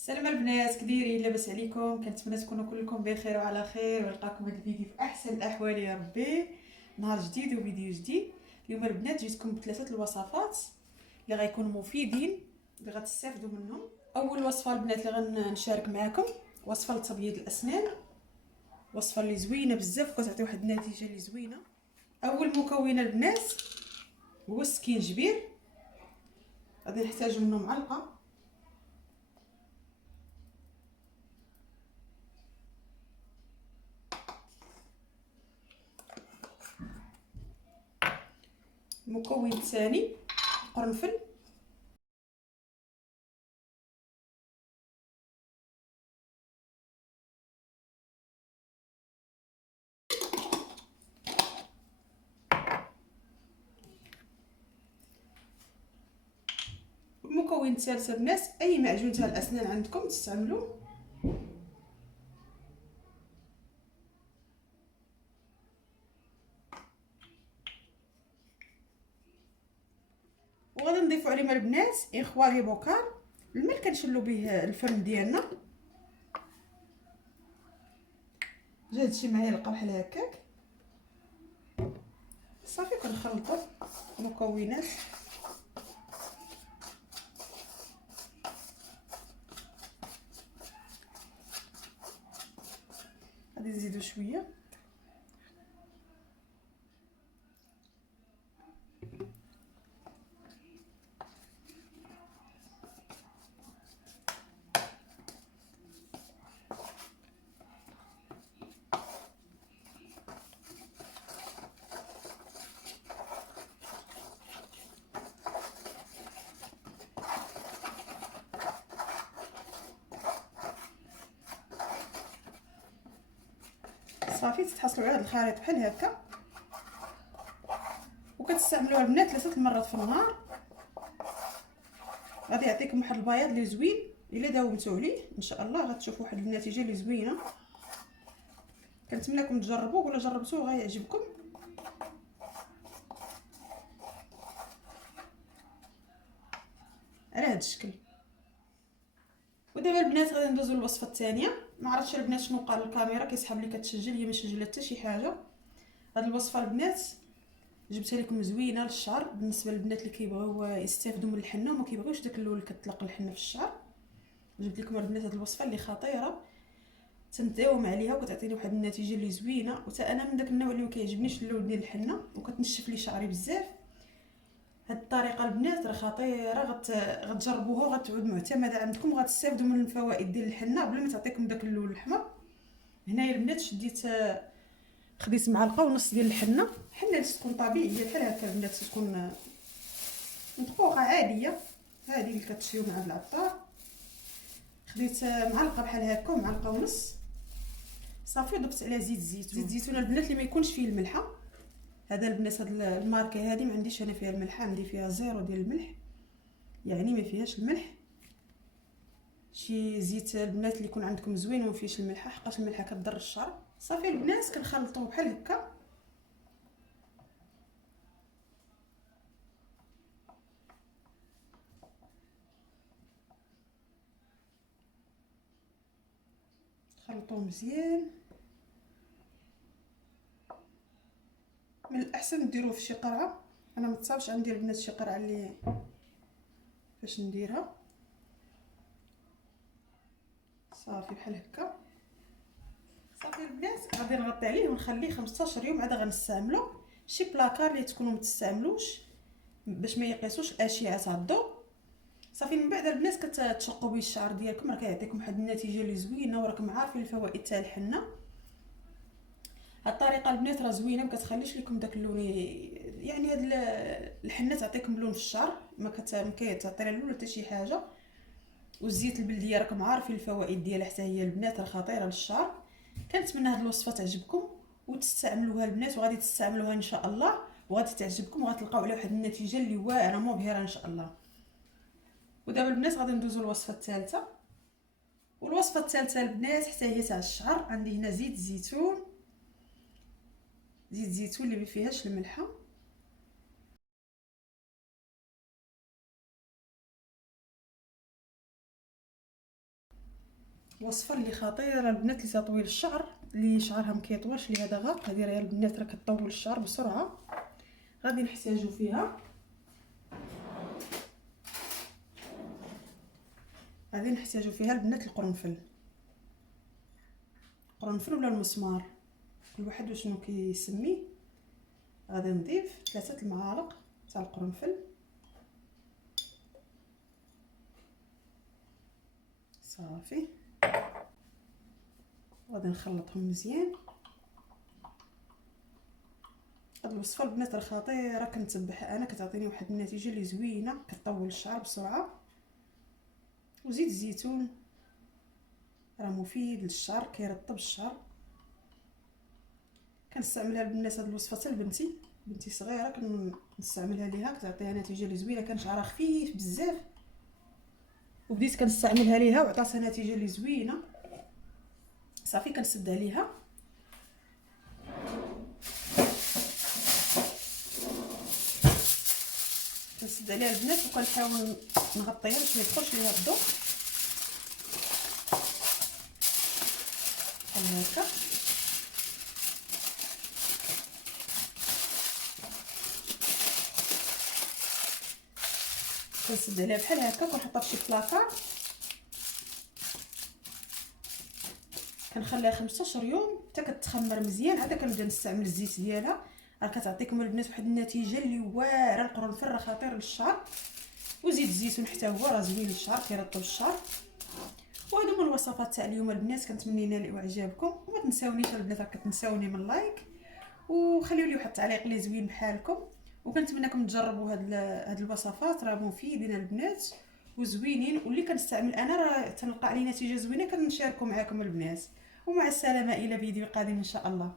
السلام البنات، كديرين؟ لاباس عليكم؟ كنتمنى تكونوا كلكم بخير وعلى خير، ونلقاكم هذا الفيديو في احسن الاحوال يا ربي. نهار جديد وفيديو جديد. اليوم البنات جيتكم بثلاثه الوصفات اللي غيكونوا مفيدين، اللي غتستافدوا منهم. اول وصفه البنات اللي غنشارك معكم وصفه لتبييض الاسنان، وصفه اللي زوينه بزاف وكتعطي واحد النتيجه اللي زوينه. اول مكون البنات هو السكينجبير. غادي نحتاجو منه معلقه، المكون الثاني قرنفل، المكون الثالث البنات اي معجون تاع الاسنان عندكم تستعملوه. وغادي نضيفوا عليه البنات اخوالي بوكال الماء اللي كنشلو به الفرن ديالنا. جا هادشي معلقه بحال هكاك. صافي كنخلطوا المكونات. غادي نزيدو شويه، صافي تتحصلوا على هذا الخليط بحال هكا. وكتستعملوها البنات 3 مرات في النهار. غادي يعطيكم واحد البياض اللي زوين. الا داومتوا عليه ان شاء الله غتشوفوا واحد النتيجه اللي زوينه. كنتمنىكم تجربوه، ولا جربتوه غيعجبكم. على هذا الشكل. ودابا البنات غادي ندوزو للوصفه الثانيه. ما عرفتش البنات شنو قال الكاميرا، كيسحب لي كتسجل، هي ما سجلت حتى شي حاجه. هاد الوصفه البنات جبتها لكم زوينه للشعر، بالنسبه للبنات اللي كيبغيو يستافدوا من الحنه وما كيبغيوش داك اللون اللي كتطلق الحنه في الشعر. جبت لكم البنات هاد الوصفه اللي خطيره، تنداوم عليها وكتعطيني واحد النتيجه اللي زوينه. وتا انا من داك النوع اللي ما كيعجبنيش اللون ديال الحنه وكتنشف لي شعري بزاف. هاد الطريقه البنات راه خطيره، غتجربوها وغتعود معتمده عندكم، وغتستافدوا من الفوائد ديال الحنه بلا ما تعطيكم داك اللون الاحمر. هنايا البنات شديت، خديت معلقه ونص ديال الحنه. الحنه تكون طبيعيه بحال هكا البنات، تكون مدقوقه عاديه، هذه اللي كتشريو من عند العطار. خديت معلقه بحال هكا ومعلقه ونص. صافي ضفت عليها زيت الزيتون. زيت الزيتون البنات اللي ما يكونش فيه الملحه. هذا البنات هاد الماركه هذه ما عنديش انا فيها الملحه، عندي فيها زيرو ديال الملح، يعني ما فيهاش الملح. شي زيت البنات اللي يكون عندكم زوين وما فيهش الملحه، حقاش الملحه كضر الشعر. صافي البنات كنخلطوه بحال هكا. خلطوه مزيان. من الاحسن ديروه في شي قرعه. انا ما تصاوبش عندي البنات شي قرعه اللي فاش نديرها. صافي بحال هكا. صافي البنات غادي نغطي عليه ونخليه 15 يوم عاد غنستعملو. شي بلاكار اللي تكونوا متستعملوش باش ما يقيسوش الاشعه تاع الضوء. صافي من بعد البنات كتشقوا به الشعر ديالكم، راه كيعطيكم واحد النتيجه اللي زوينه، وراكم عارفين الفوائد تاع الحنه. هاد الطريقه البنات راه زوينه، ما كتخليش لكم داك اللون، يعني هاد الحنه تعطيكم لون في الشعر، ما كتعطي لا لون حتى شي حاجه. والزيت البلديه راكم عارفين الفوائد ديالها حتى هي البنات، راه خطيره للشعر. كنتمنى هاد الوصفه تعجبكم وتستعملوها البنات، وغادي تستعملوها ان شاء الله، وغادي تعجبكم وغتلقاو عليها واحد النتيجه اللي واعره مبهره ان شاء الله. ودابا البنات غادي ندوزو للوصفه الثالثه. والوصفه الثالثه البنات حتى هي تاع الشعر. عندي هنا زيت الزيتون، زيت الزيتون اللي ما فيهاش الملحه. وصفه اللي خطيره البنات اللي تطويل الشعر، اللي شعرها ما كيطولش، اللي هذا غلط. هذه راه البنات راه كطول الشعر بسرعه. غادي نحتاجو فيها، البنات القرنفل ولا المسمار، كل واحد وشنو كيسميه. غادي نضيف 3 المعالق تاع القرنفل صافي. غادي نخلطهم مزيان. هاد الوصفه البنات راه خطيره، كنتبعها انا، كتعطيني واحد النتيجه اللي زوينه، كطول الشعر بسرعه. وزيت الزيتون راه مفيد للشعر، كيرطب الشعر. كنستعملها البنات هاد الوصفه حتى بنتي صغيره كنستعملها ليها، كتعطيها نتيجه اللي زوينه. كان شعرها خفيف بزاف وبديت كنستعملها ليها وعطاتها نتيجه اللي زوينه. صافي كنسد عليها. البنات وكنحاول نغطيها باش ما يدخلش ليها الضوء بحال هكا. كنسد عليها بحال هكا وكنحطها في شي بلاكار، كنخليها 15 يوم حتى كتخمر مزيان. عاد كنبدا نستعمل الزيت ديالها. راه كتعطيكم البنات واحد النتيجه اللي واعره. القرنفل راه خطير للشعر، وزيت الزيتون حتى هو راه زوين للشعر، كيرطب الشعر. وهادو هما الوصفات تاع اليوم البنات. كنتمنى ينال اعجابكم، وما تنساونيش البنات، راك كتنساوني من لايك، وخليوا لي واحد التعليق اللي زوين بحالكم. وكنتمنىكم تجربوا هاد الوصفات، راه مفيدين البنات وزوينين، واللي كنستعمل انا راه تنلقى عليه نتيجه زوينه، كنشاركوا معكم البنات. ومع السلامه الى فيديو قادم ان شاء الله.